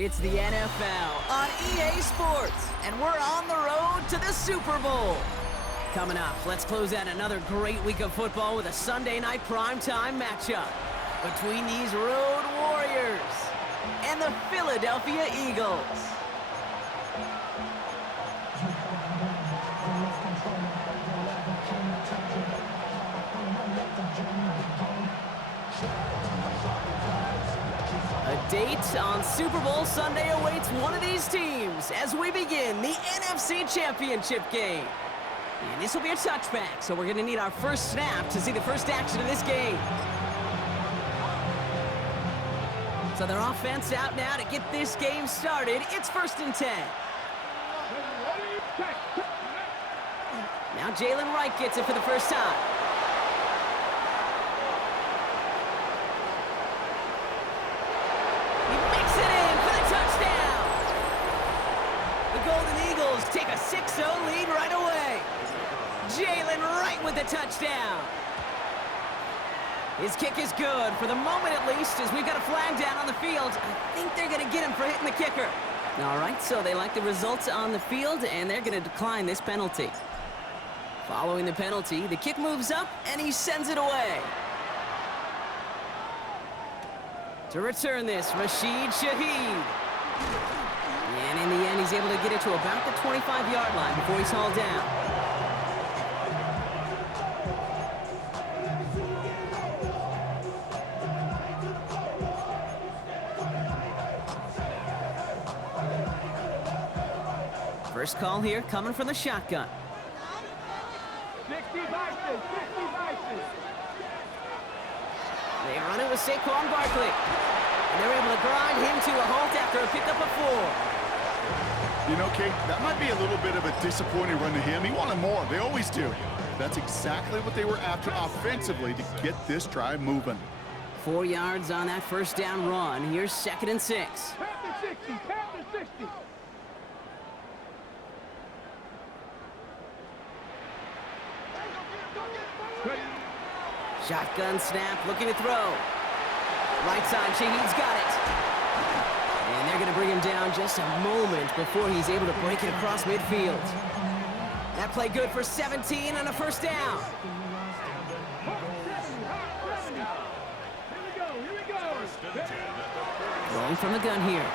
It's the NFL on EA Sports, and we're on the road to the Super Bowl. Coming up, let's close out another great week of football with a Sunday night primetime matchup between these Road Warriors and the Philadelphia Eagles. A date on Super Bowl Sunday awaits one of these teams as we begin the NFC Championship game. And this will be a touchback, so we're going to need our first snap to see the first action of this game. So their offense out now to get this game started. It's 1st and 10. Now Jalen Wright gets it for the first time. He makes it in for the touchdown. The Golden Eagles take a 6-0 lead right away. Jalen Wright with the touchdown. His kick is good, for the moment at least, as we've got a flag down on the field. I think they're going to get him for hitting the kicker. All right, so they like the results on the field, and they're going to decline this penalty. Following the penalty, the kick moves up, and he sends it away. To return this, Rashid Shaheed. And in the end, he's able to get it to about the 25-yard line before he's hauled down. First call here coming from the shotgun. 60 Vikings, 60 Vikings. They run it with Saquon Barkley. And they're able to grind him to a halt after a pickup of 4. You know, Kate, that might be a little bit of a disappointing run to him. He wanted more. They always do. That's exactly what they were after offensively to get this drive moving. 4 yards on that first down run. Here's 2nd and 6. Count to 60, count to 60. Shotgun snap, looking to throw. Right side, Shaheed's got it. And they're going to bring him down just a moment before he's able to break it across midfield. That play good for 17 and a first down. Here we go. Rolling from the gun here.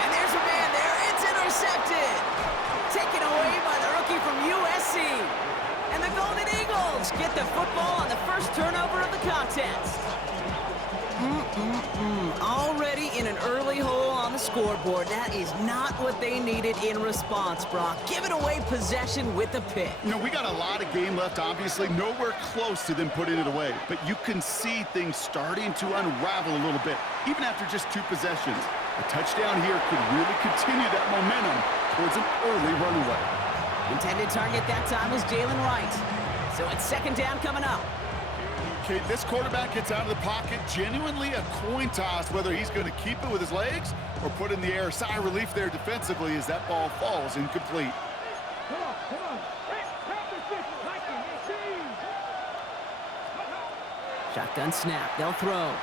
And there's a man there. It's intercepted. Taken away by the rookie from USC. And the Golden Eagles get the football on the first turnover of the contest. Already in an early hole on the scoreboard. That is not what they needed in response, Brock. Giving away possession with the pick. You know, we got a lot of game left, obviously. Nowhere close to them putting it away. But you can see things starting to unravel a little bit, even after just 2 possessions. A touchdown here could really continue that momentum towards an early runaway. Intended target that time was Jalen Wright. So it's 2nd down coming up. Okay, this quarterback gets out of the pocket, genuinely a coin toss whether he's going to keep it with his legs or put it in the air. Sigh of relief there defensively as that ball falls incomplete. Come on. Count to 60, Vikings, 18. Shotgun snap, they'll throw.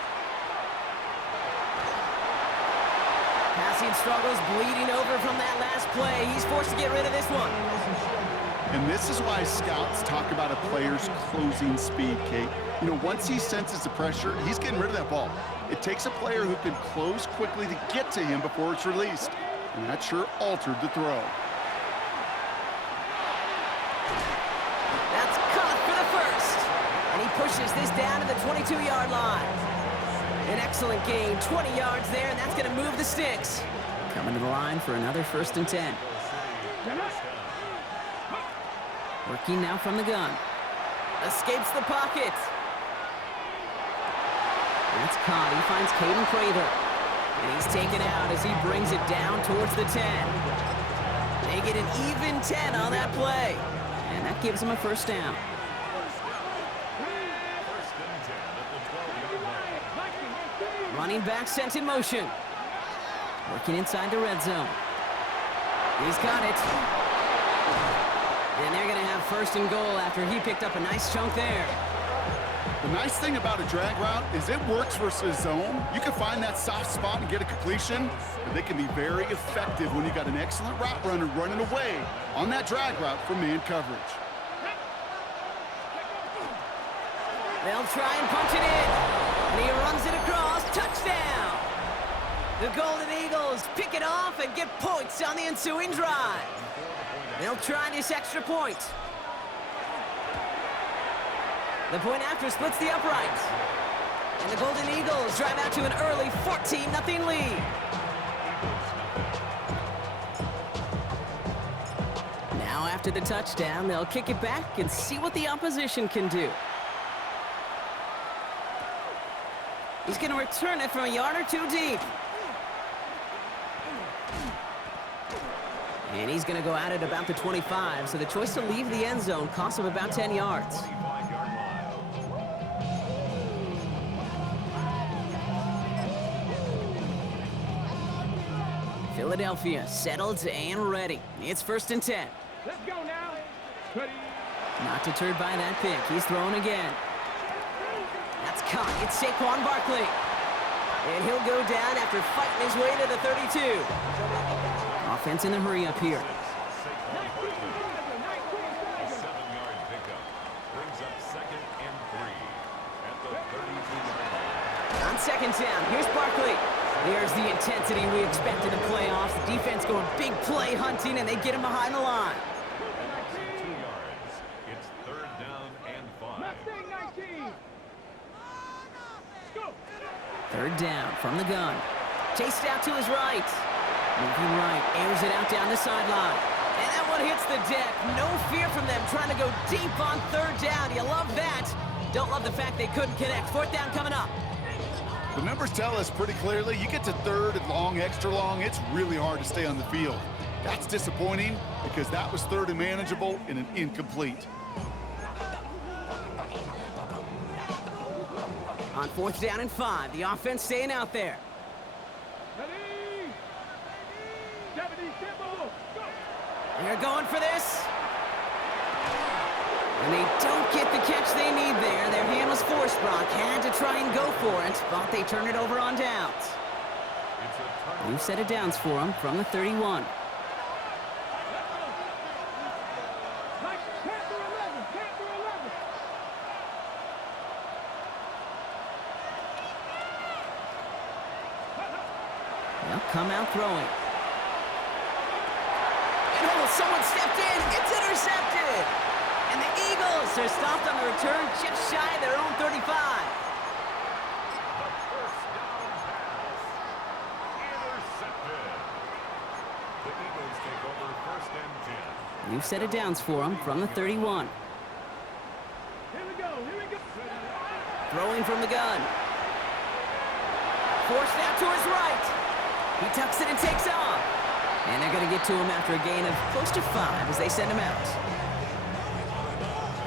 Passing struggles, bleeding over from that last play. He's forced to get rid of this one. And this is why scouts talk about a player's closing speed, Kate. You know, once he senses the pressure, he's getting rid of that ball. It takes a player who can close quickly to get to him before it's released. And that sure altered the throw. That's caught for the first. And he pushes this down to the 22-yard line. An excellent gain, 20 yards there, and that's going to move the sticks. Coming to the line for another 1st and 10. Working now from the gun. Escapes the pocket. That's caught. He finds Caden Prather. And he's taken out as he brings it down towards the 10. They get an even 10 on that play. And that gives him a first down. Running back sent in motion. Working inside the red zone. He's got it. And they're going to have 1st and goal after he picked up a nice chunk there. The nice thing about a drag route is it works versus zone. You can find that soft spot and get a completion, but they can be very effective when you got an excellent route runner running away on that drag route from man coverage. They'll try and punch it in, and he runs it across. Touchdown! The Golden Eagles pick it off and get points on the ensuing drive. They'll try this extra point. The point after splits the uprights. And the Golden Eagles drive out to an early 14-0 lead. Now after the touchdown, they'll kick it back and see what the opposition can do. He's going to return it from a yard or two deep. And he's going to go at it about the 25, so the choice to leave the end zone costs him about 10 yards. Philadelphia settled and ready. It's 1st and 10. Let's go now. Ready. Not deterred by that pick. He's throwing again. That's caught. It's Saquon Barkley. And he'll go down after fighting his way to the 32. Offense in a hurry up here. 7-yard pickup brings up 2nd and 3 at the 32-yard line. On 2nd down, here's Barkley. There's the intensity we expect in the playoffs. The defense going big play hunting, and they get him behind the line. 2 yards. It's 3rd down and 5. Mustang 19. Go. 3rd down from the gun. Chased out to his right. Moving right, airs it out down the sideline. And that one hits the deck. No fear from them trying to go deep on 3rd down. You love that. Don't love the fact they couldn't connect. 4th down coming up. The numbers tell us pretty clearly, you get to 3rd and long, extra long, it's really hard to stay on the field. That's disappointing because that was 3rd and manageable and an incomplete. On 4th down and 5, the offense staying out there. Ready. 70 tempo. Go. They're going for this. And they don't get the catch they need there. Their hand was forced. Brock had to try and go for it, but they turn it over on downs. New set of downs for them from the 31. They'll come out throwing. And oh, someone stepped in. It's intercepted. And the Eagles are stopped on the return just shy of their own 35. The 1st down pass. Intercepted. The Eagles take over 1st and 10. New set of downs for them from the 31. Here we go. Here we go. Throwing from the gun. Forced out to his right. He tucks it and takes off. And they're going to get to him after a gain of close to 5 as they send him out.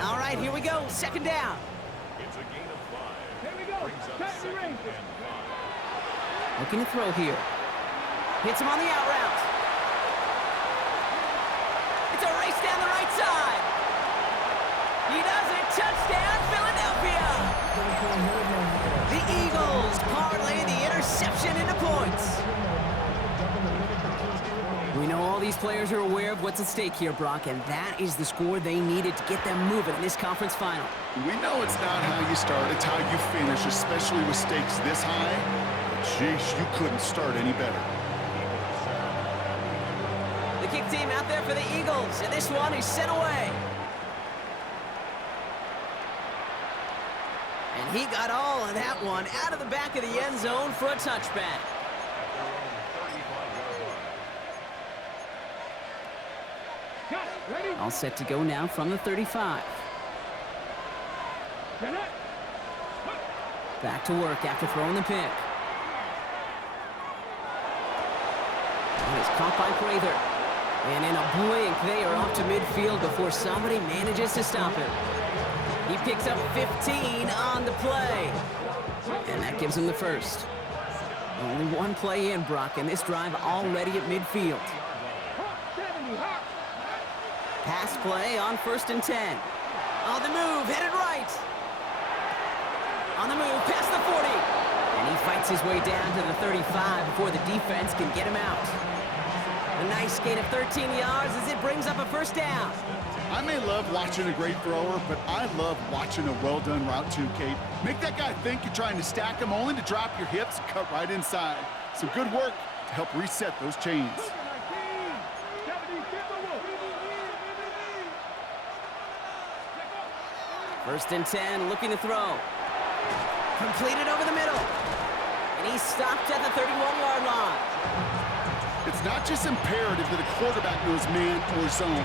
All right, here we go. 2nd down. It's a gain of 5. Here we go. Brings up Tight 2nd range. and 5. Looking to throw here. Hits him on the out route. It's a race down the right side. He does it. Touchdown, Philadelphia. The Eagles parlay the interception into points. We know all these players are aware of what's at stake here, Brock, and that is the score they needed to get them moving in this conference final. We know it's not how you start, it's how you finish, especially with stakes this high. But jeez, you couldn't start any better. The kick team out there for the Eagles, and this one is sent away. And he got all of that one out of the back of the end zone for a touchback. Got it. Ready. All set to go now from the 35. Get it. Back to work after throwing the pick. And it's caught by Prather. And in a blink, they are off to midfield before somebody manages to stop him. He picks up 15 on the play. And that gives him the first. Only one play in, Brock, and this drive already at midfield. Hawk 70. Hawk. Pass play on 1st and 10. On the move, headed right. On the move, past the 40. And he fights his way down to the 35 before the defense can get him out. A nice gain of 13 yards as it brings up a first down. I may love watching a great thrower, but I love watching a well-done route too, Kate. Make that guy think you're trying to stack him, only to drop your hips and cut right inside. Some good work to help reset those chains. First and 10, looking to throw. Completed over the middle. And he's stopped at the 31-yard line. It's not just imperative that a quarterback knows man or zone.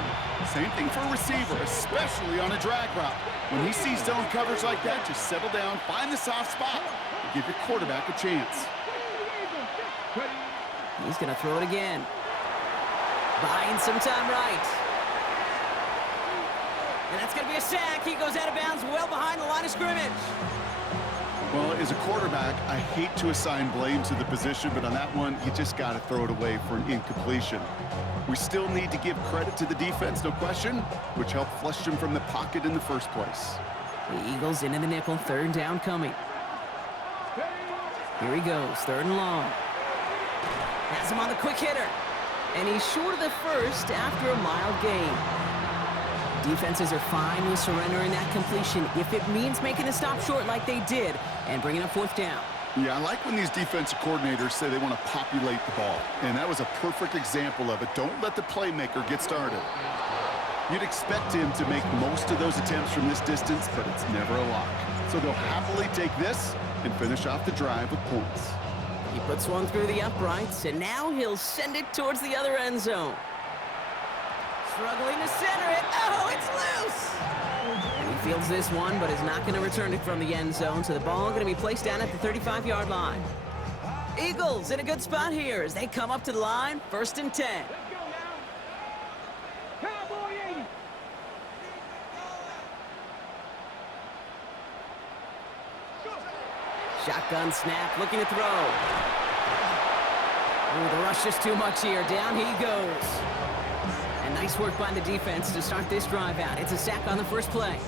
Same thing for a receiver, especially on a drag route. When he sees zone coverage like that, just settle down, find the soft spot, and give your quarterback a chance. He's going to throw it again. Buying some time right. And that's going to be a sack. He goes out of bounds well behind the line of scrimmage. Well, as a quarterback, I hate to assign blame to the position, but on that one, you just got to throw it away for an incompletion. We still need to give credit to the defense, no question, which helped flush him from the pocket in the first place. The Eagles into the nickel, third down coming. Here he goes, third and long. Has him on the quick hitter. And he's short of the first after a mild gain. Defenses are fine with surrendering that completion if it means making a stop short like they did and bringing up fourth down. Yeah, I like when these defensive coordinators say they want to populate the ball. And that was a perfect example of it. Don't let the playmaker get started. You'd expect him to make most of those attempts from this distance, but it's never a lock. So they'll happily take this and finish off the drive with points. He puts one through the uprights, and now he'll send it towards the other end zone. Struggling to center it. Oh, it's loose! And he fields this one, but is not going to return it from the end zone, so the ball going to be placed down at the 35-yard line. Eagles in a good spot here as they come up to the line, first and 10. Let's go now. Cowboy 80. Shotgun snap, looking to throw. Ooh, the rush is too much here. Down he goes. And nice work by the defense to start this drive out. It's a sack on the first play.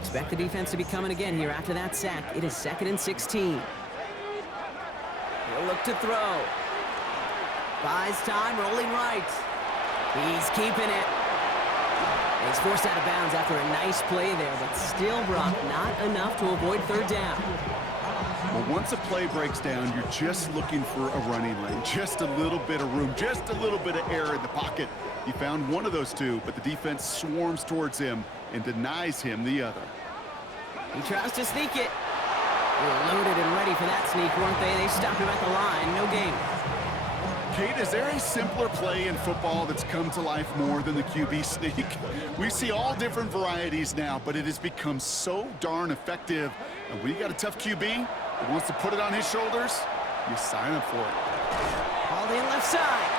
Expect the defense to be coming again here after that sack. It is 2nd and 16. He'll look to throw. Buys time, rolling right. He's keeping it. He's forced out of bounds after a nice play there, but still, Brock, not enough to avoid third down. Well, once a play breaks down, you're just looking for a running lane. Just a little bit of room, just a little bit of air in the pocket. He found one of those two, but the defense swarms towards him and denies him the other. He tries to sneak it. They were loaded and ready for that sneak, weren't they? They stopped him at the line. No gain. Kate, is there a simpler play in football that's come to life more than the QB sneak? We see all different varieties now, but it has become so darn effective. And when you got a tough QB that wants to put it on his shoulders, you sign up for it. Hauled in left side.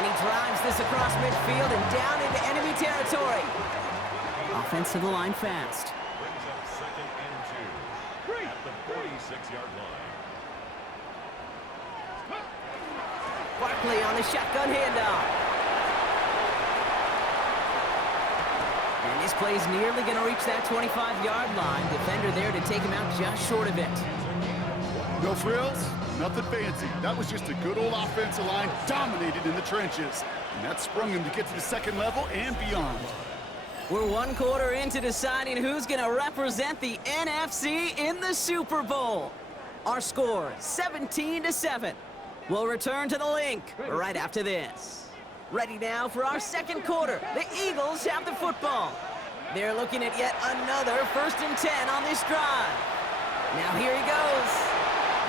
And he drives this across midfield and down into enemy territory. Offense to the line fast. Brings up 2nd and 2 at the 46-yard line. Barkley on the shotgun handoff. And this play's nearly going to reach that 25-yard line. Defender there to take him out just short of it. No frills, nothing fancy. That was just a good old offensive line dominated in the trenches. And that sprung him to get to the second level and beyond. We're 1 quarter into deciding who's going to represent the NFC in the Super Bowl. Our score, 17-7. We'll return to the link right after this. Ready now for our second quarter. The Eagles have the football. They're looking at yet another 1st and 10 on this drive. Now here he goes.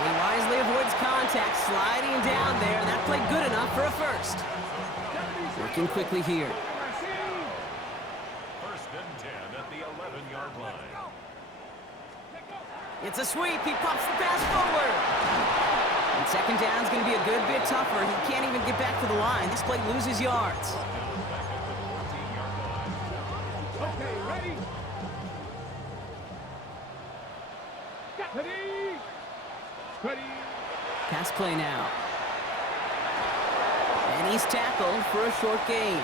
He wisely avoids contact, sliding down there, and that played good enough for a first. Working quickly here. 1st and 10 at the 11-yard line. It's a sweep. He pops the pass forward. And second down's going to be a good bit tougher. He can't even get back to the line. This play loses yards. Okay, ready? Ready? Ready? Pass play now. And he's tackled for a short gain.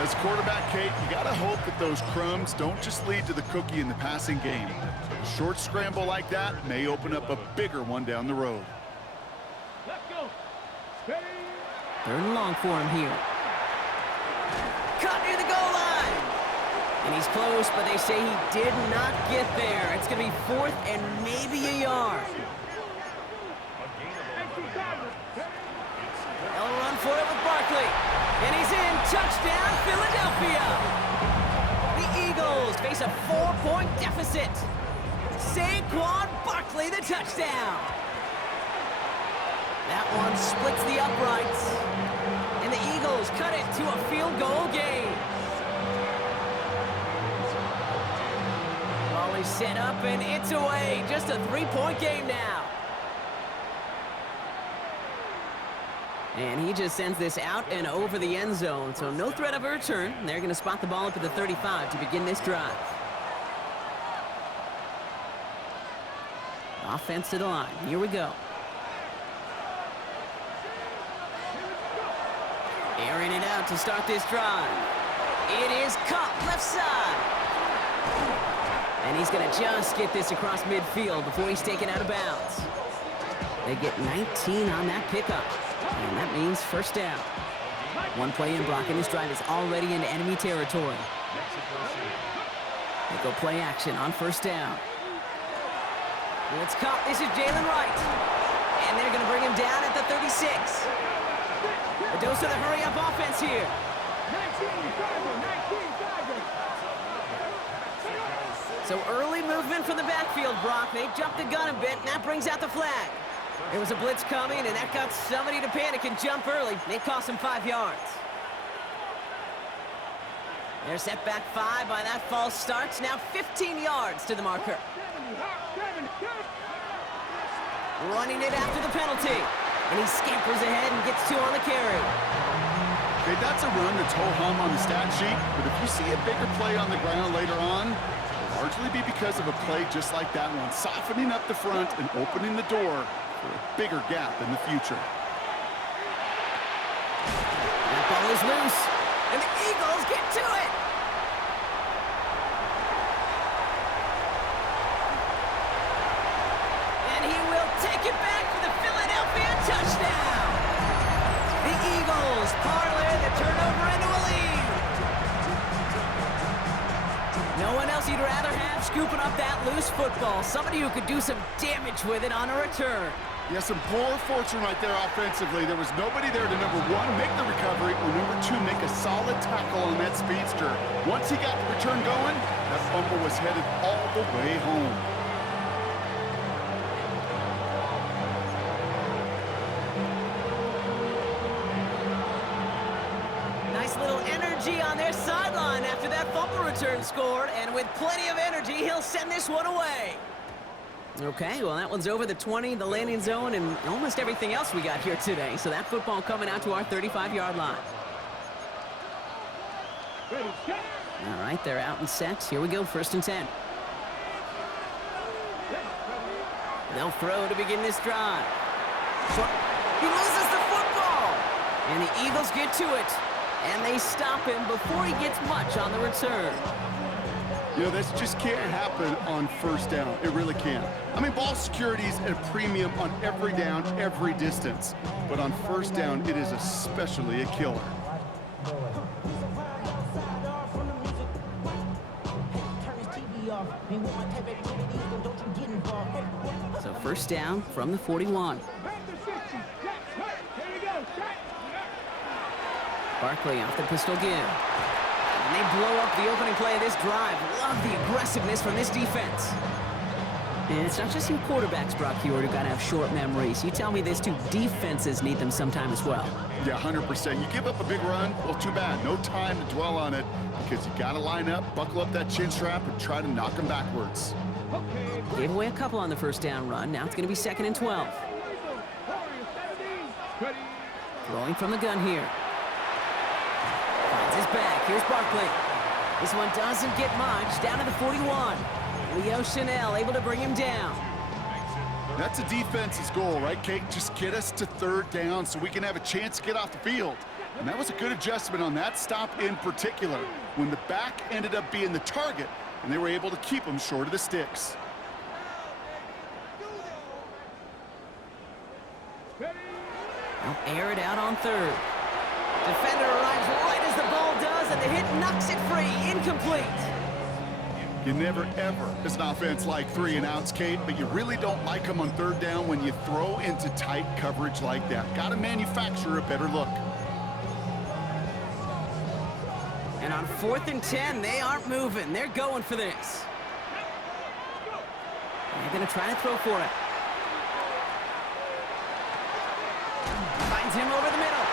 As quarterback, Kate, you got to hope that those crumbs don't just lead to the cookie in the passing game. A short scramble like that may open up a bigger one down the road. Let's go. Steady. 3rd and long for him here. Cut near the goal line. And he's close, but they say he did not get there. It's going to be 4th and maybe a yard. They'll run for it with Barkley. And he's in. Touchdown, Philadelphia. The Eagles face a 4-point deficit. Saquon Barkley, the touchdown. That one splits the uprights. And the Eagles cut it to a field goal game. Ball is set up and it's away. Just a 3-point game now. And he just sends this out and over the end zone. So no threat of a return. They're going to spot the ball up at the 35 to begin this drive. Offense to the line. Here we go. Airing it out to start this drive. It is caught left side. And he's going to just get this across midfield before he's taken out of bounds. They get 19 on that pickup. And that means 1st down. One play in blocking this drive is already into enemy territory. They go play action on 1st down. It's caught. This is Jalen Wright. And they're going to bring him down at the 36. A dose of the hurry-up offense here. 19. So early movement from the backfield, Brock. They jumped the gun a bit, and that brings out the flag. There was a blitz coming, and that got somebody to panic and jump early. It cost him 5 yards. They're set back 5 by that false start. Now 15 yards to the marker. Running it after the penalty. And he scampers ahead and gets 2 on the carry. Okay, that's a run that's ho-hum on the stat sheet, but if you see a bigger play on the ground later on, it'll largely be because of a play just like that one, softening up the front and opening the door for a bigger gap in the future. That ball is loose, and the Eagles get to it. And he will take it back for the Philadelphia touchdown. The Eagles parlay the turnover into a lead. No one else you'd rather have scooping up that loose football. Somebody who could do some damage with it on a return. Yeah, some poor fortune right there offensively. There was nobody there to, number 1, make the recovery, or number 2, make a solid tackle on that speedster. Once he got the return going, that fumble was headed all the way home. Nice little energy on their sideline after that fumble return scored, and with plenty of energy, he'll send this one away. Okay, well, that one's over the 20, the landing zone, and almost everything else we got here today. So that football coming out to our 35-yard line. All right, they're out and set. Here we go, 1st and 10. They'll throw to begin this drive. He loses the football, and the Eagles get to it. And they stop him before he gets much on the return. You know, this just can't happen on 1st down. It really can't. I mean, ball security is at a premium on every down, every distance. But on 1st down, it is especially a killer. So 1st down from the 41. Barkley off the pistol give. And they blow up the opening play of this drive. Love the aggressiveness from this defense. And it's not just you quarterbacks, Brock Heward, who got to have short memories. You tell me this too, defenses need them sometime as well. Yeah, 100%. You give up a big run, well, too bad. No time to dwell on it because you got to line up, buckle up that chin strap, and try to knock them backwards. Gave away a couple on the 1st down run. Now it's going to be 2nd and 12. Throwing from the gun here. Finds his back. Here's Barkley. This one doesn't get much. Down to the 41. Leo Chanel able to bring him down. That's a defense's goal, right, Kate? Just get us to 3rd down so we can have a chance to get off the field. And that was a good adjustment on that stop in particular, when the back ended up being the target, and they were able to keep him short of the sticks. They'll air it out on third. Defender arrives right as the ball does, and the hit knocks it free. Incomplete. You never, ever, as an offense, like 3 and outs, Kate, but you really don't like them on third down when you throw into tight coverage like that. Got to manufacture a better look. And on 4th and 10, they aren't moving. They're going for this. They're going to try to throw for it. Finds him over the middle.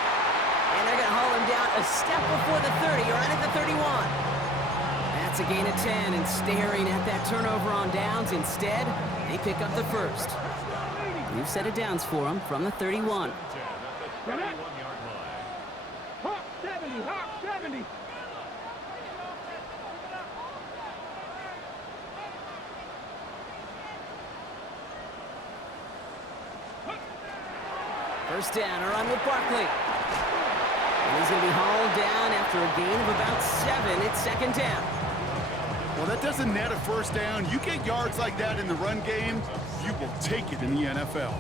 And they're going to haul him down a step before the 30, or right at the 31. That's a gain of 10, and staring at that turnover on downs. Instead, they pick up the first. New set of downs for them from the 31. Hawk 70, Hawk 70. First down, a run with Barkley. And he's going to be hauled down after a gain of about 7. It's 2nd down. Well, that doesn't net a first down. You get yards like that in the run game, you will take it in the NFL.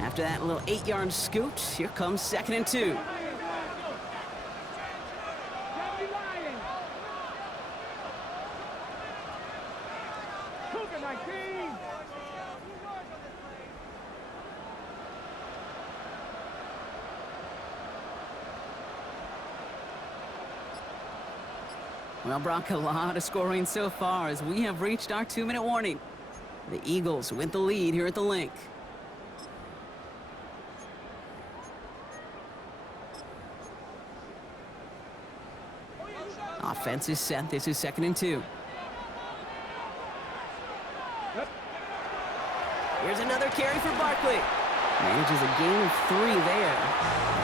After that little 8-yard scoot, here comes 2nd and 2. Well, Brock, a lot of scoring so far as we have reached our 2-minute warning. The Eagles with the lead here at the Link. Offense is set. This is 2nd and 2. Here's another carry for Barkley. Manages a gain of 3 there.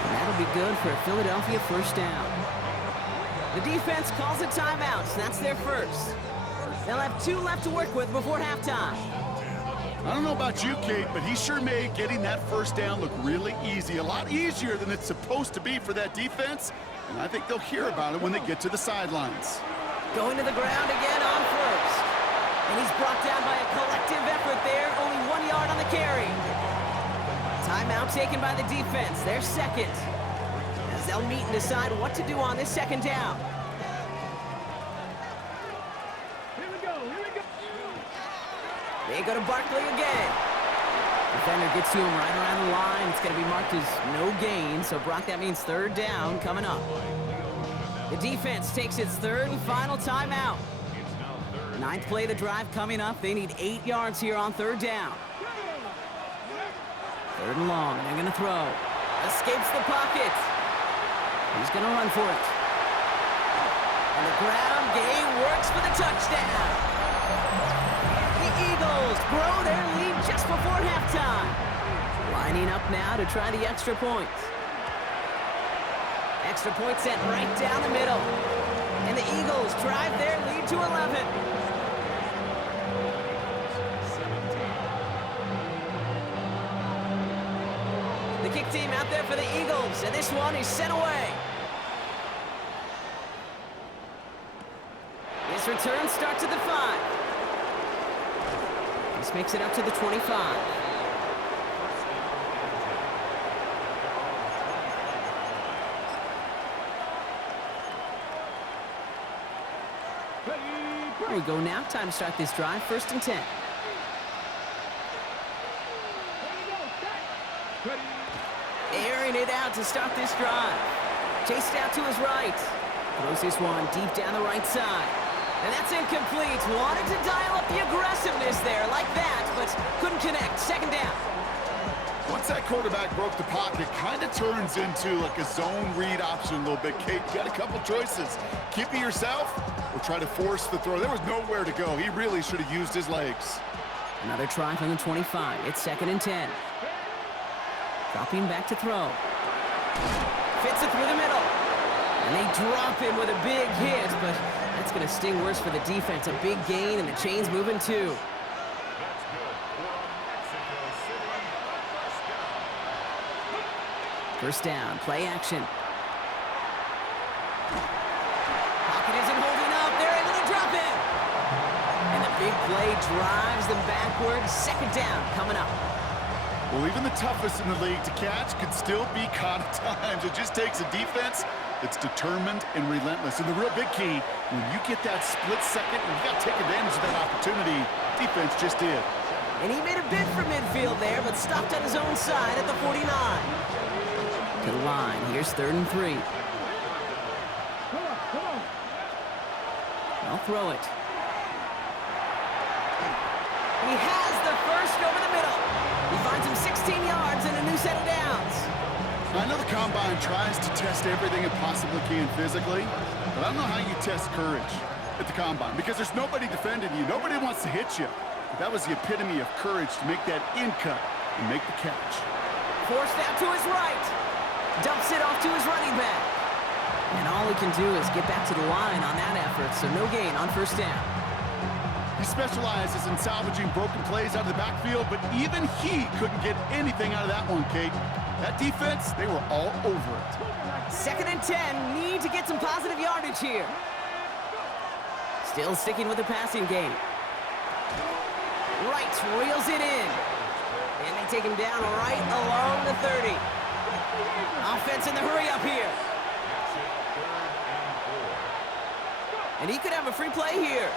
And that'll be good for a Philadelphia first down. The defense calls a timeout. That's their first. They'll have 2 left to work with before halftime. I don't know about you, Kate, but he sure made getting that first down look really easy. A lot easier than it's supposed to be for that defense. And I think they'll hear about it when they get to the sidelines. Going to the ground again on first. And he's brought down by a collective effort there. Only 1 yard on the carry. Timeout taken by the defense. They're second. As they'll meet and decide what to do on this 2nd down. Here we go, here we go. They go to Barkley again. Defender gets to him right around the line. It's going to be marked as no gain. So, Brock, that means 3rd down coming up. The defense takes its 3rd and final timeout. 9th play of the drive coming up. They need 8 yards here on 3rd down. 3rd and long. They're going to throw. Escapes the pocket. He's going to run for it. And the ground game works for the touchdown. The Eagles grow their lead just before halftime. Lining up now to try the extra point. Extra point sent right down the middle. And the Eagles drive their lead to 11. The kick team out there for the Eagles, and this one is sent away. This return starts at the 5. This makes it up to the 25. There we go now. Time to start this drive. 1st and 10. Airing it out to start this drive. Chased out to his right. Throws this one deep down the right side. And that's incomplete. Wanted to dial up the aggressiveness there like that, but couldn't connect. 2nd down. Once that quarterback broke the pocket, kind of turns into like a zone read option a little bit. Kate, you got a couple choices. Keep it yourself or try to force the throw. There was nowhere to go. He really should have used his legs. Another try from the 25. It's 2nd and 10. Dropping back to throw. Fits it through the middle. And they drop him with a big hit, but that's going to sting worse for the defense. A big gain, and the chain's moving too. First down, play action. Pocket isn't holding up. They're able to drop it. And the big play drives them backwards. Second down coming up. Well, even the toughest in the league to catch could still be caught at times. It just takes a defense that's determined and relentless. And the real big key, when you get that split second, and you got to take advantage of that opportunity, defense just did. And he made a bid for midfield there, but stopped on his own side at the 49. To the line. Here's 3rd and 3. I'll throw it. He has the first over the middle. He finds him 16 yards and a new set of downs. I know the Combine tries to test everything it possibly can physically, but I don't know how you test courage at the Combine because there's nobody defending you. Nobody wants to hit you. But that was the epitome of courage to make that in cut and make the catch. Forced out to his right. Dumps it off to his running back. And all he can do is get back to the line on that effort, so no gain on first down. He specializes in salvaging broken plays out of the backfield, but even he couldn't get anything out of that one, Kate. That defense, they were all over it. 2nd and 10, need to get some positive yardage here. Still sticking with the passing game. Wright reels it in. And they take him down right along the 30. Offense in the hurry up here. And he could have a free play here.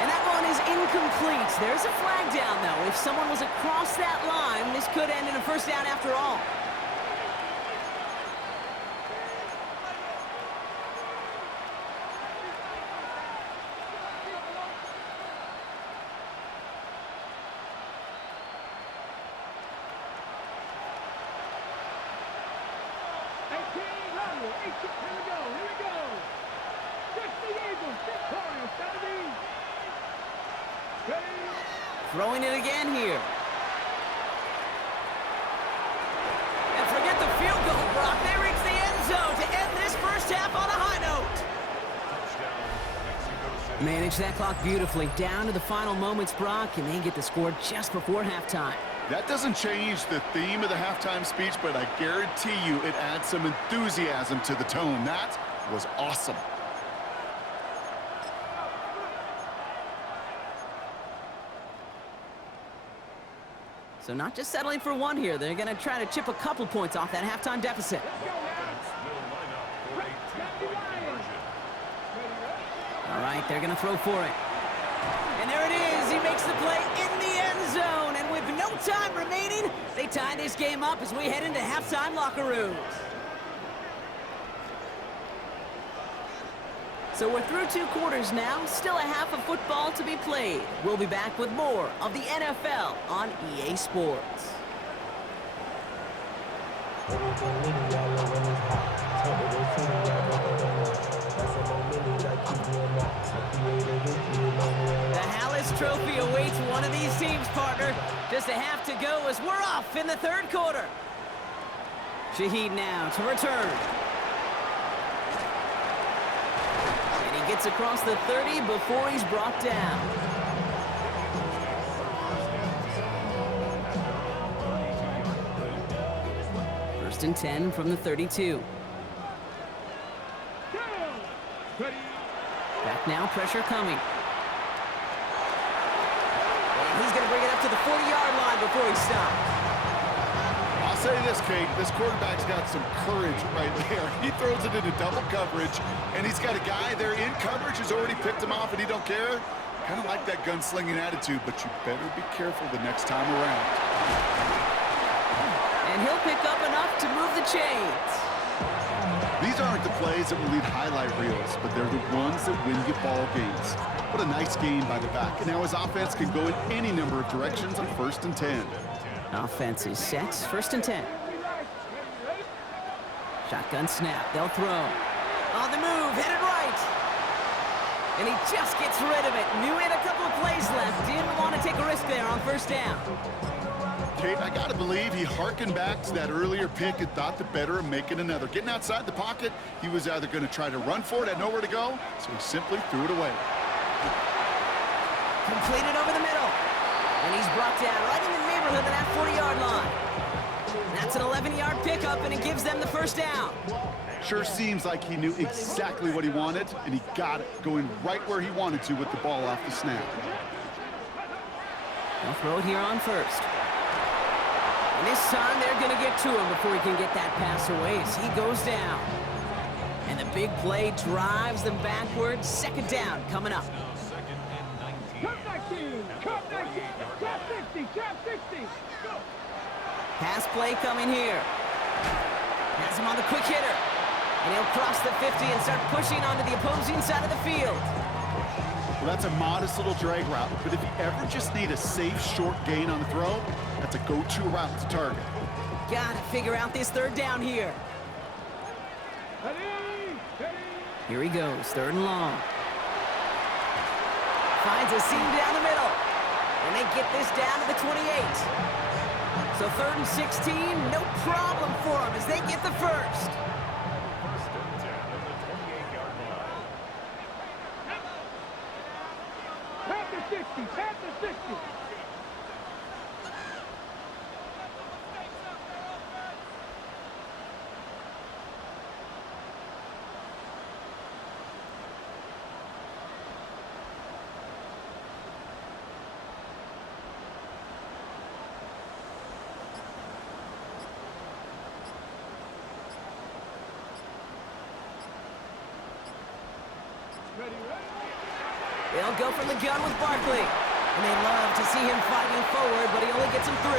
And that one is incomplete. There's a flag down, though. If someone was across that line, this could end in a first down after all. Throwing it again here. And forget the field goal, Brock. They reach the end zone to end this first half on a high note. Manage that clock beautifully. Down to the final moments, Brock, and they get the score just before halftime. That doesn't change the theme of the halftime speech, but I guarantee you it adds some enthusiasm to the tone. That was awesome. So not just settling for one here. They're going to try to chip a couple points off that halftime deficit. All right, they're going to throw for it. And there it is. He makes the play in the end zone. And with no time remaining, they tie this game up as we head into halftime locker rooms. So we're through 2 quarters now, still a half of football to be played. We'll be back with more of the NFL on EA Sports. The Hallis Trophy awaits one of these teams, partner. Just a half to go as we're off in the 3rd quarter. Shaheed now to return. Gets across the 30 before he's brought down. First and 10 from the 32. Back now, pressure coming. And he's going to bring it up to the 40-yard line before he stops. I'll say this, Kate, this quarterback's got some courage right there. He throws it into double coverage, and he's got a guy there in coverage who's already picked him off, and he don't care. Kind of like that gunslinging attitude, but you better be careful the next time around. And he'll pick up enough to move the chains. These aren't the plays that will lead highlight reels, but they're the ones that win you ball games. What a nice game by the back, and now his offense can go in any number of directions on 1st and 10. Offense is set. 1st and 10. Shotgun snap. They'll throw. On the move. Headed right. And he just gets rid of it. Knew he had a couple of plays left. Didn't want to take a risk there on 1st down. Kate, I got to believe he hearkened back to that earlier pick and thought the better of making another. Getting outside the pocket, he was either going to try to run for it, had nowhere to go, so he simply threw it away. Completed over the middle. And he's brought down right in the neighborhood of that 40-yard line. That's an 11-yard pickup, and it gives them the first down. Sure seems like he knew exactly what he wanted, and he got it, going right where he wanted to with the ball off the snap. They'll throw it here on first. And this time, they're going to get to him before he can get that pass away as he goes down. And the big play drives them backwards. Second down coming up. Cut 19, cut 19, trap 60, trap 60. Go. Pass play coming here. Has him on the quick hitter. And he'll cross the 50 and start pushing onto the opposing side of the field. Well, that's a modest little drag route, but if you ever just need a safe, short gain on the throw, that's a go-to route to target. Gotta figure out this third down here. Ready, ready. Here he goes, third and long. Finds a seam down the middle. And they get this down to the 28. So third and 16, no problem for them as they get the first. First and 10 at the 28-yard line. Tap the 60, tap the 60. Ready, ready. They'll go from the gun with Barkley. And they love to see him fighting forward, but he only gets him 3.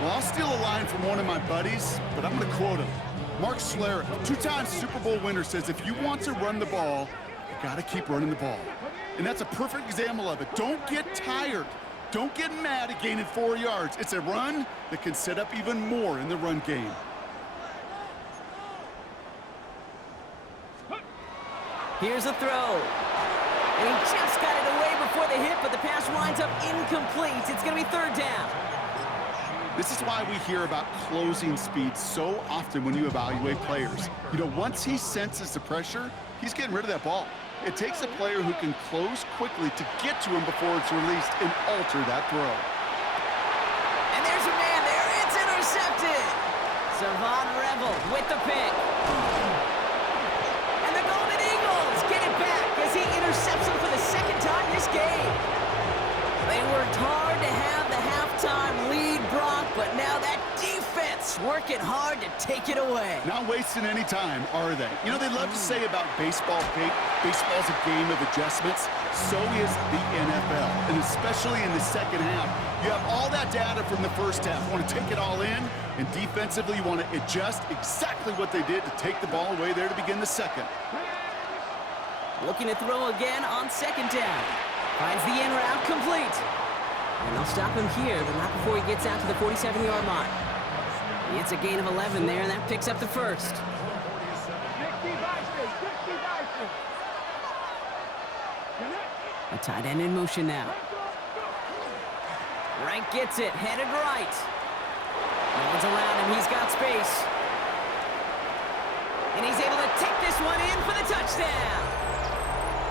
Well, I'll steal a line from one of my buddies, but I'm going to quote him. Mark Schlereth, 2-time Super Bowl winner, says if you want to run the ball, you got to keep running the ball. And that's a perfect example of it. Don't get tired. Don't get mad at gaining 4 yards. It's a run that can set up even more in the run game. Here's a throw. And he just got it away before the hit, but the pass winds up incomplete. It's going to be third down. This is why we hear about closing speed so often when you evaluate players. You know, once he senses the pressure, he's getting rid of that ball. It takes a player who can close quickly to get to him before it's released and alter that throw. And there's a man there. It's intercepted. Savon Revel with the pick. And the Golden Eagles get it back as he intercepts him for the second time this game. They worked hard to have the halftime lead, Brock, but now that defense working hard to take it away. Not wasting any time, are they? You know, they love to say about baseball, Kate, baseball's a game of adjustments. So is the NFL, and especially in the second half. You have all that data from the first half. You want to take it all in, and defensively you want to adjust exactly what they did to take the ball away there to begin the second. Looking to throw again on second down. Finds the in route complete. And they'll stop him here, but not before he gets out to the 47-yard line. It's a gain of 11 there, and that picks up the first. 60 Bison, 60 Bison. A tight end in motion now. Rank gets it, headed right. No one's around him, he's got space. And he's able to take this one in for the touchdown.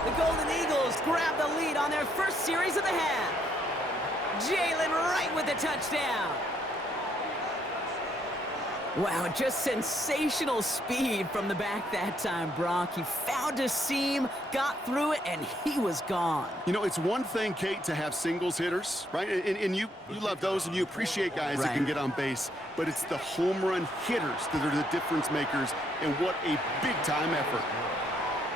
The Golden Eagles grab the lead on their first series of the half. Jalen Wright with the touchdown. Wow, just sensational speed from the back that time, Brock. He found a seam, got through it, and he was gone. You know, it's one thing, Kate, to have singles hitters, right? And you love those, and you appreciate guys that can get on base. But it's the home run hitters that are the difference makers, and what a big-time effort.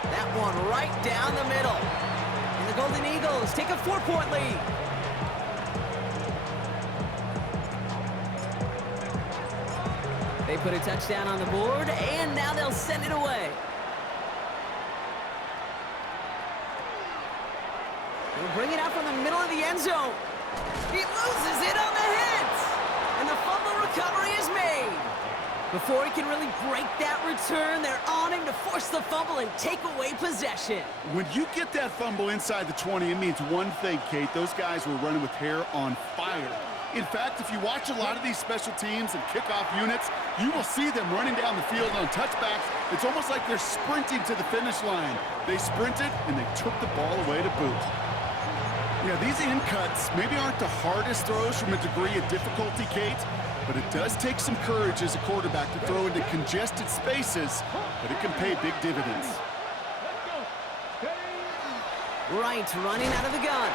That one right down the middle. And the Golden Eagles take a 4-point lead. They put a touchdown on the board, and now they'll send it away. They'll bring it out from the middle of the end zone. He loses it on the hit. And the fumble recovery is made. Before he can really break that return, they're on him to force the fumble and take away possession. When you get that fumble inside the 20, it means one thing, Kate. Those guys were running with hair on fire. In fact, if you watch a lot of these special teams and kickoff units, you will see them running down the field on touchbacks. It's almost like they're sprinting to the finish line. They sprinted, and they took the ball away to boot. Yeah, these in cuts maybe aren't the hardest throws from a degree of difficulty, Kate, but it does take some courage as a quarterback to throw into congested spaces, but it can pay big dividends. Wright running out of the gun.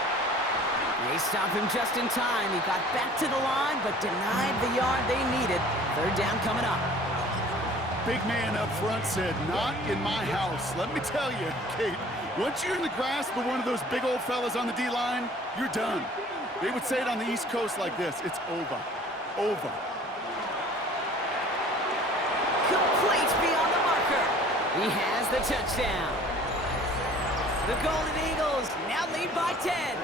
They stopped him just in time. He got back to the line, but denied the yard they needed. Third down coming up. Big man up front said, not in my house. Let me tell you, Kate, once you're in the grasp of one of those big old fellas on the D-line, you're done. They would say it on the East Coast like this, it's over. Over. Complete beyond the marker. He has the touchdown. The Golden Eagles now lead by 10.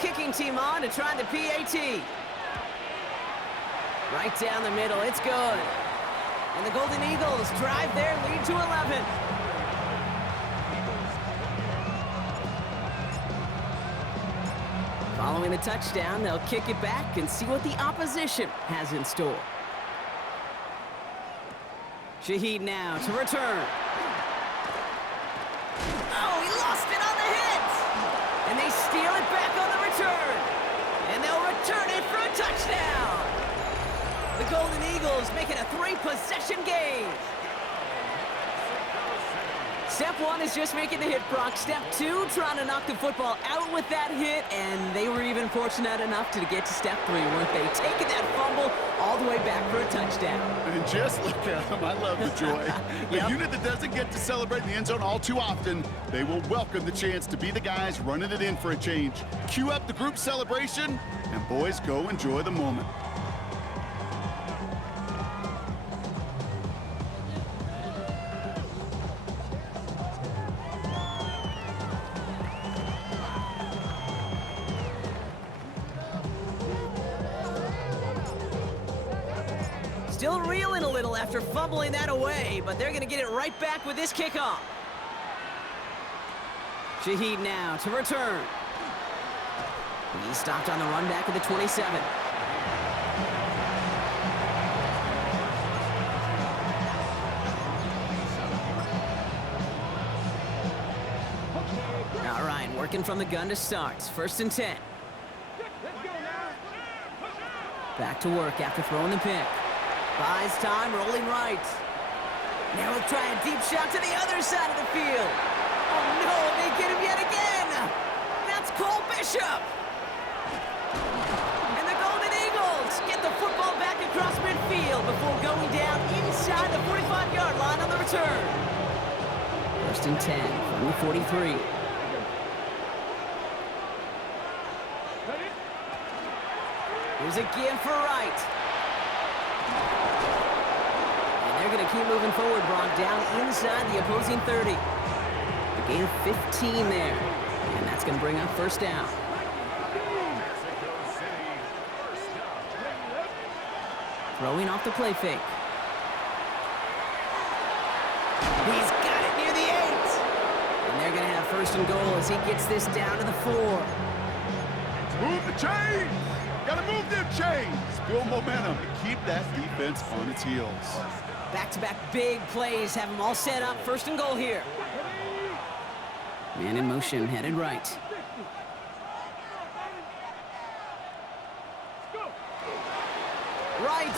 Kicking team on to try the PAT. Right down the middle, it's good. And the Golden Eagles drive their lead to 11. Following the touchdown, they'll kick it back and see what the opposition has in store. Shaheed now to return. Oh, he lost it on the hit! And they steal it back on the return. And they'll return it for a touchdown. The Golden Eagles make it a 3-possession game. Step one is just making the hit, Brock. Step two, trying to knock the football out with that hit, and they were even fortunate enough to get to step three, weren't they? Taking that fumble all the way back for a touchdown. And just look at them. I love the joy. Yep. A unit that doesn't get to celebrate in the end zone all too often, they will welcome the chance to be the guys running it in for a change. Cue up the group celebration, and boys, go enjoy the moment. Still reeling a little after fumbling that away, but they're going to get it right back with this kickoff. Shaheed now to return. He stopped on the run back of the 27. All right, working from the gun to start. 1st and 10. Back to work after throwing the pick. Buys time, rolling right. Now he'll try a deep shot to the other side of the field. Oh no, they get him yet again. That's Cole Bishop. And the Golden Eagles get the football back across midfield before going down inside the 45-yard line on the return. 1st and 10 from the 43. Here's a give for Wright. And they're going to keep moving forward, Brock, down inside the opposing 30. A gain of 15 there. And that's going to bring up 1st down. Throwing off the play fake. He's got it near the 8. And they're going to have 1st and goal as he gets this down to the 4. Move the chains! Gotta move them chains! Build momentum and keep that defense on its heels. Back-to-back big plays have them all set up. 1st and goal here. Man in motion, headed right. Right.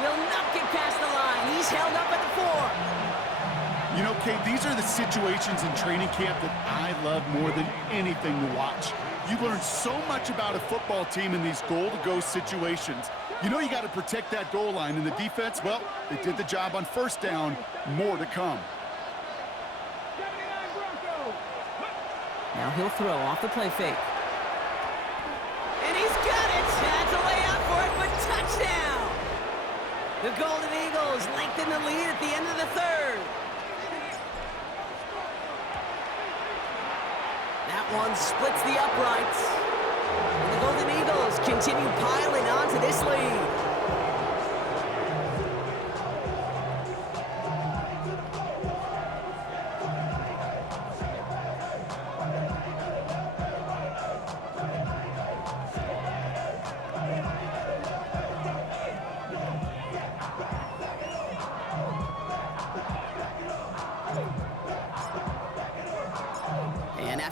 Will not get past the line. He's held up at the 4. You know, Kate, these are the situations in training camp that I love more than anything to watch. You learn so much about a football team in these goal-to-go situations. You know you got to protect that goal line, and the defense, well, they did the job on 1st down. More to come. Now he'll throw off the play fake. And he's got it! Had to lay out for it, but touchdown! The Golden Eagles lengthen the lead at the end of the 3rd. That one splits the uprights. And the Golden Eagles continue piling on to this lead.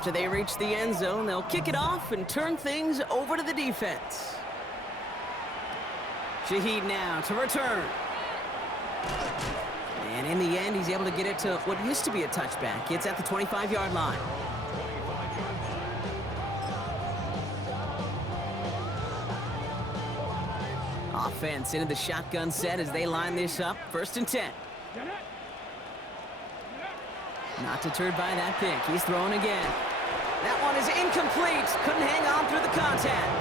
After they reach the end zone, they'll kick it off and turn things over to the defense. Shaheed now to return. And in the end, he's able to get it to what used to be a touchback. It's at the 25-yard line. Offense into the shotgun set as they line this up. 1st and 10. Not deterred by that pick. He's throwing again. That one is incomplete. Couldn't hang on through the contact.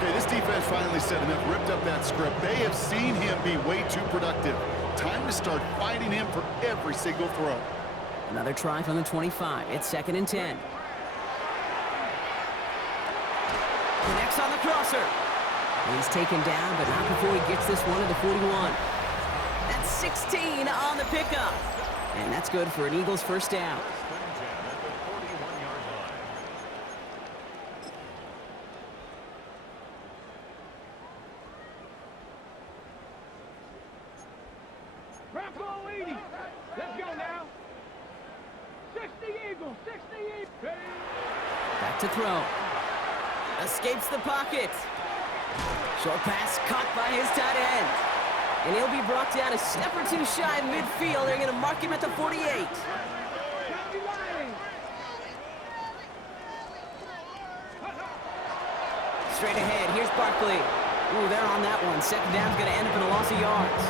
Okay, this defense finally set enough, ripped up that script. They have seen him be way too productive. Time to start fighting him for every single throw. Another try from the 25. It's 2nd and 10. Connects on the crosser. He's taken down, but not before he gets this one to the 41. That's 16 on the pickup. And that's good for an Eagles 1st down. Bravo 80. Let's go now. 60 Eagles. 60 Eagles. Back to throw. Escapes the pocket. Short pass caught by his tight end. And he'll be brought down a step or two shy of midfield. They're going to mark him at the 48. Straight ahead, here's Barkley. Ooh, they're on that one. 2nd down's going to end up in a loss of yards.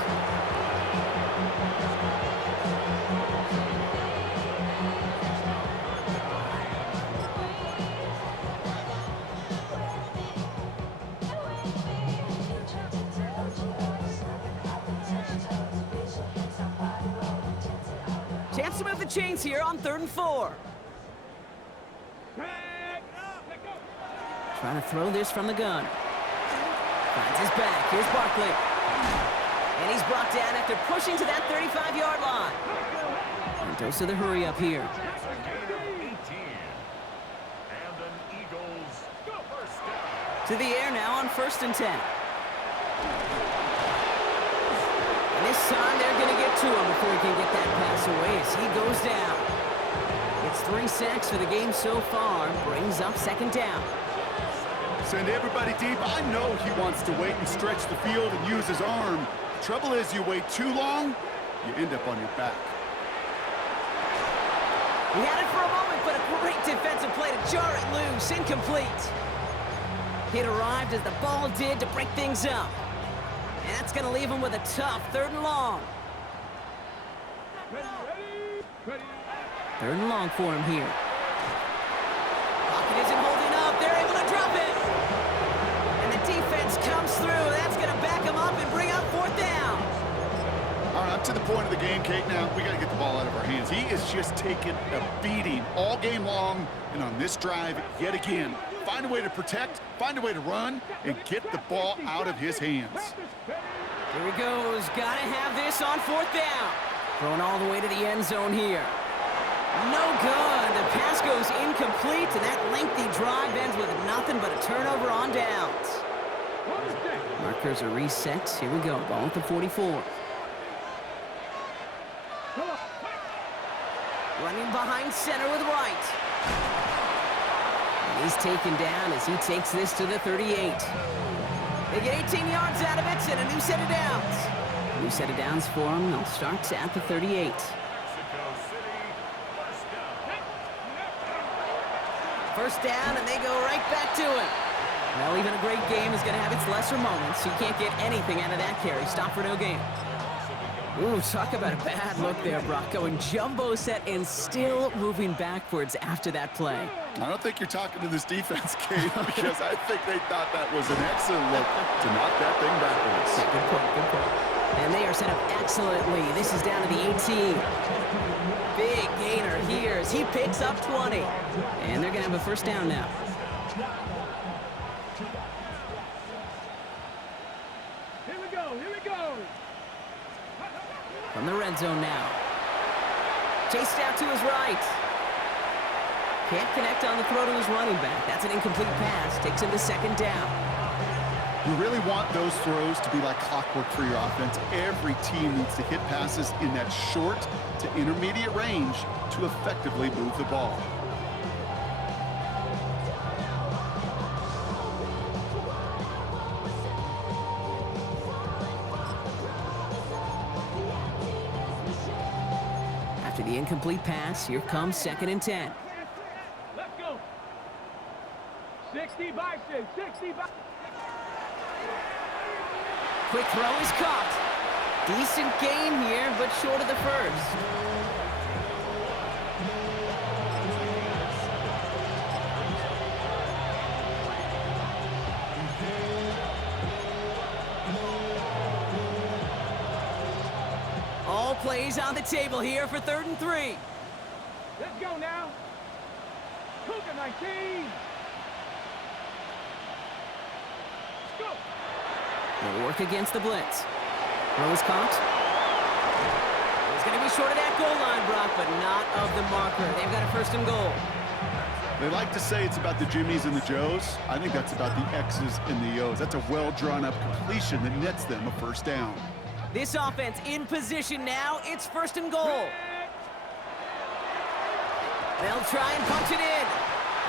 Chance to move the chains here on 3rd and 4. Trying to throw this from the gun. Finds his back. Here's Barkley. And he's brought down after pushing to that 35-yard line. And dose of the hurry up here. To the air now on 1st and 10. And this time they're going to get to him before he can get that pass away as he goes down. It's 3 sacks for the game so far. Brings up 2nd down. Send everybody deep. I know he wants to wait and stretch the field and use his arm. Trouble is, you wait too long, you end up on your back. He had it for a moment, but a great defensive play to jar it loose. Incomplete. It arrived as the ball did to break things up. And that's going to leave him with a tough 3rd and long. 3rd and long for him here. Pocket isn't holding up. They're able to drop it. And the defense comes through. That's going to back him up and bring up 4th down. All right, up to the point of the game, Kate. Now, we got to get the ball out of our hands. He is just taking a beating all game long. And on this drive, yet again, find a way to protect, find a way to run, and get the ball out of his hands. Here he goes. Got to have this on 4th down. Thrown all the way to the end zone here. No good. The pass goes incomplete, and that lengthy drive ends with nothing but a turnover on downs. Markers are reset. Here we go. Ball at the 44. Running behind center with Wright. And he's taken down as he takes this to the 38. They get 18 yards out of it and a new set of downs. New set of downs for them. They'll start at the 38. First down, and they go right back to it. Well, even a great game is going to have its lesser moments. You can't get anything out of that carry. Stop for no gain. Ooh, talk about a bad look there, Brock. Going jumbo set and still moving backwards after that play. I don't think you're talking to this defense, Kate, because I think they thought that was an excellent look to knock that thing backwards. Yeah, good point, good point. And they are set up excellently. This is down to the 18. Big gainer here as he picks up 20. And they're going to have a 1st down now. Here we go, here we go. From the red zone now. Chased out to his right. Can't connect on the throw to his running back. That's an incomplete pass. Takes him to 2nd down. You really want those throws to be like clockwork for your offense. Every team needs to hit passes in that short to intermediate range to effectively move the ball. After the incomplete pass, here comes 2nd and 10. Let's go. 60 by 6, 60 by... Quick throw is caught. Decent gain here, but short of the first. All plays on the table here for 3rd and 3. Let's go now. Cougar 19. Let's go. They'll work against the blitz. Throw is caught. He's going to be short of that goal line, Brock, but not of the marker. They've got a 1st and goal. They like to say it's about the Jimmies and the Joes. I think that's about the X's and the O's. That's a well-drawn-up completion that nets them a 1st down. This offense in position now. It's 1st and goal. They'll try and punch it in.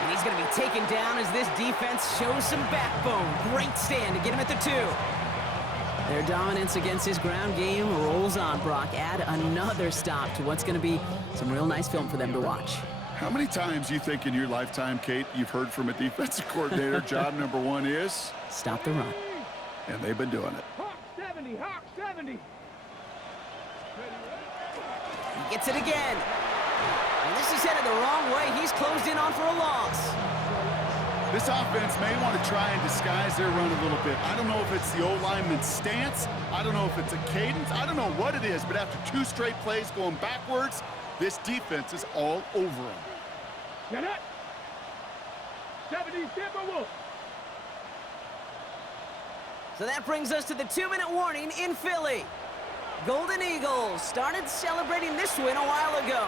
And he's going to be taken down as this defense shows some backbone. Great stand to get him at the 2. Their dominance against his ground game rolls on, Brock. Add another stop to what's going to be some real nice film for them to watch. How many times you think in your lifetime, Kate, you've heard from a defensive coordinator, job number 1 is? Stop the run. And they've been doing it. Hawk 70, Hawk 70. He gets it again. And this is headed the wrong way. He's closed in on for a loss. This offense may want to try and disguise their run a little bit. I don't know if it's the O-lineman's stance. I don't know if it's a cadence. I don't know what it is, but after 2 straight plays going backwards, this defense is all over them. Get it. 70 Timberwolves. So that brings us to the 2-minute warning in Philly. Golden Eagles started celebrating this win a while ago.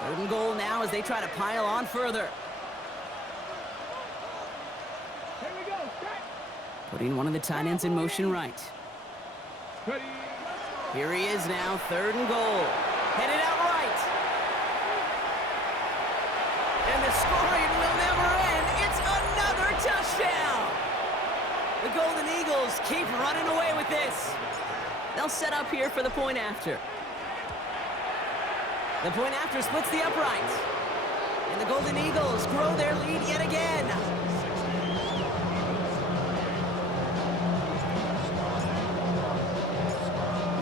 3rd and goal now as they try to pile on further. Here we go. Set. Putting one of the tight ends in motion right. Ready. Here he is now, 3rd and goal. Headed out right. And the scoring will never end. It's another touchdown. The Golden Eagles keep running away with this. They'll set up here for the point after. The point after splits the upright. And the Golden Eagles grow their lead yet again.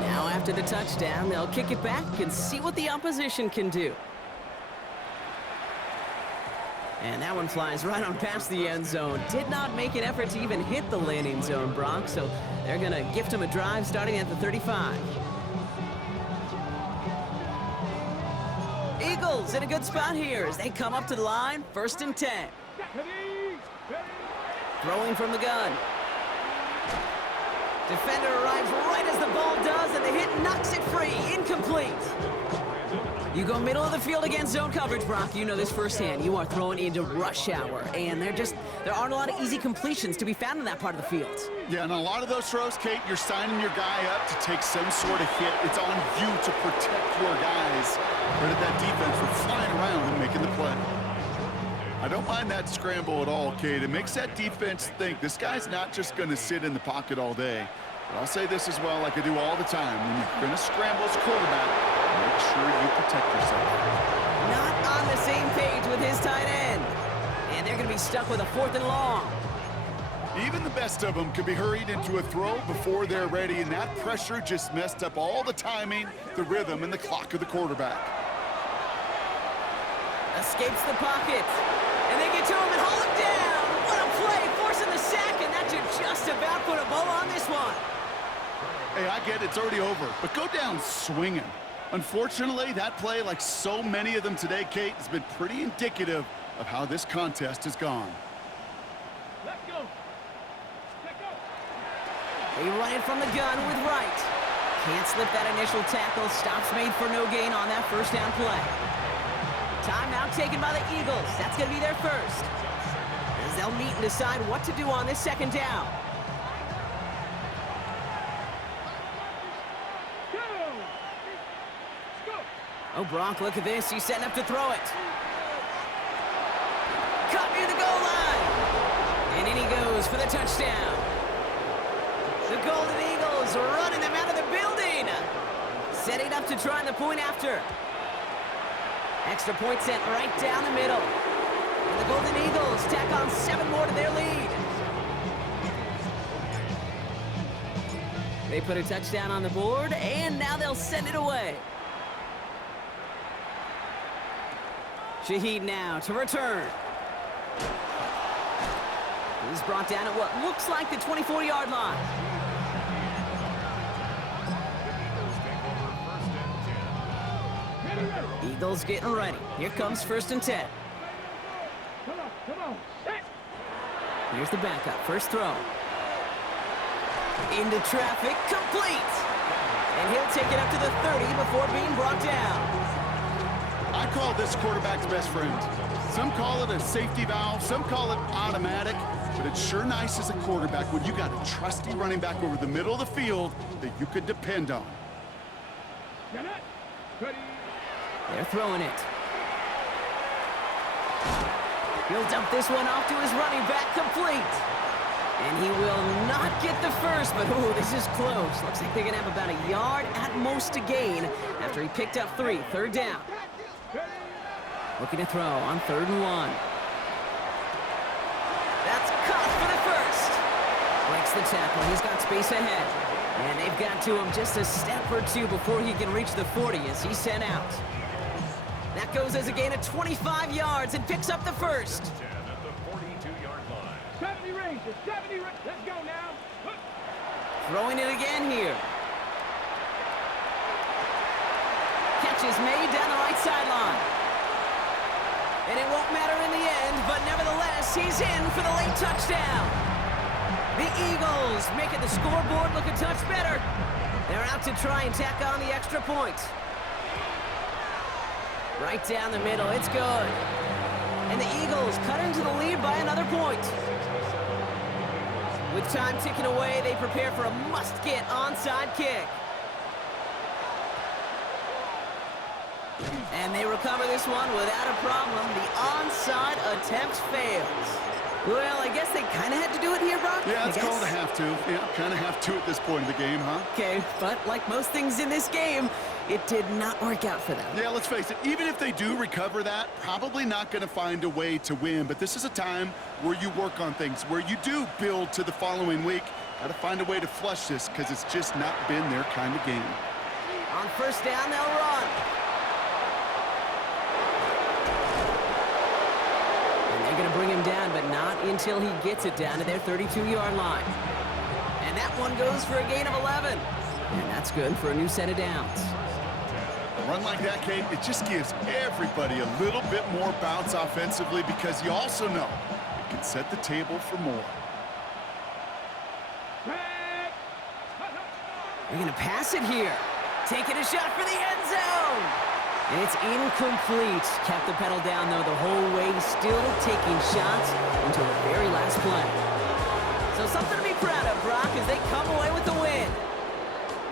Now after the touchdown, they'll kick it back and see what the opposition can do. And that one flies right on past the end zone. Did not make an effort to even hit the landing zone, Brock, so they're going to gift him a drive starting at the 35. Eagles in a good spot here as they come up to the line, 1st and 10. Throwing from the gun. Defender arrives right as the ball does, and the hit knocks it free. Incomplete. You go middle of the field against zone coverage, Brock. You know this firsthand. You are throwing into rush hour, and there aren't a lot of easy completions to be found in that part of the field. Yeah, and a lot of those throws, Kate, you're signing your guy up to take some sort of hit. It's on you to protect your guys. Credit that defense for flying around and making the play. I don't mind that scramble at all, Kate. It makes that defense think this guy's not just going to sit in the pocket all day. But I'll say this as well, like I do all the time. When you're going to scramble as a quarterback, make sure you protect yourself. Not on the same page with his tight end. And they're going to be stuck with a 4th and long. Even the best of them could be hurried into a throw before they're ready, and that pressure just messed up all the timing, the rhythm, and the clock of the quarterback. Escapes the pocket. And they get to him and haul him down. What a play, forcing the sack, and that should just about put a bow on this one. Hey, I get it, it's already over, but go down swinging. Unfortunately, that play, like so many of them today, Kate, has been pretty indicative of how this contest has gone. Let's go. Let's go. They run it from the gun with right. Can't slip that initial tackle. Stops made for no gain on that 1st down play. Timeout taken by the Eagles. That's going to be their first. As they'll meet and decide what to do on this 2nd down. Oh, Brock, look at this. He's setting up to throw it. Cut near the goal line. And in he goes for the touchdown. The Golden Eagles running them out of the building. Setting up to try the point after. Extra point sent right down the middle. And the Golden Eagles tack on 7 more to their lead. They put a touchdown on the board, and now they'll send it away. Shaheed now to return. He's brought down at what looks like the 24-yard line. Eagles getting ready. Here comes 1st and 10. Come on, set. Here's the backup. First throw. Into traffic, complete. And he'll take it up to the 30 before being brought down. I call this quarterback's best friend. Some call it a safety valve, some call it automatic, but it's sure nice as a quarterback when you got a trusty running back over the middle of the field that you could depend on. Get it. Ready. They're throwing it. He'll dump this one off to his running back, complete. And he will not get the first, but ooh, this is close. Looks like they're gonna have about a yard at most to gain after he picked up 3. 3rd down. Looking to throw on 3rd and 1. That's caught for the first. Breaks the tackle. He's got space ahead. And they've got to him just a step or 2 before he can reach the 40 as he's sent out. That goes as a gain of 25 yards and picks up the first. 10 at the 42-yard line. 70 ranges, 70 ranges. Let's go now. Throwing it again here. Catch is made down the right sideline. And it won't matter in the end, but nevertheless, he's in for the late touchdown. The Eagles making the scoreboard look a touch better. They're out to try and tack on the extra point. Right down the middle, it's good. And the Eagles cut into the lead by another point. With time ticking away, they prepare for a must-get onside kick. And they recover this one without a problem. The onside attempt fails. Well, I guess they kind of had to do it here, Brock. Yeah, it's called a have to. Yeah, kind of have to at this point in the game, huh? Okay, but like most things in this game, it did not work out for them. Yeah, let's face it, even if they do recover that, probably not going to find a way to win. But this is a time where you work on things, where you do build to the following week. Got to find a way to flush this because it's just not been their kind of game. On 1st down, they'll run. They're going to bring him down, but not until he gets it down to their 32-yard line. And that one goes for a gain of 11. And that's good for a new set of downs. A run like that, Kate, it just gives everybody a little bit more bounce offensively because you also know it can set the table for more. They're going to pass it here. Taking a shot for the end zone. And it's incomplete. Kept the pedal down, though, the whole way, still taking shots until the very last play. So something to be proud of, Brock, as they come away with the win.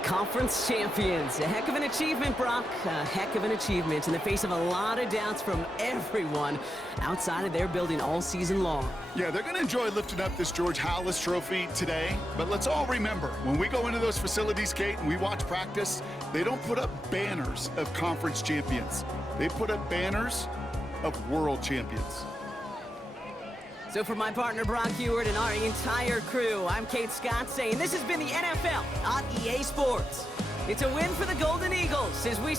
Conference champions. A heck of an achievement, Brock. A heck of an achievement in the face of a lot of doubts from everyone outside of their building all season long. Yeah, they're going to enjoy lifting up this George Halas trophy today. But let's all remember, when we go into those facilities, Kate, and we watch practice, they don't put up banners of conference champions. They put up banners of world champions. So for my partner, Brock Heward, and our entire crew, I'm Kate Scott saying this has been the NFL on EA Sports. It's a win for the Golden Eagles as we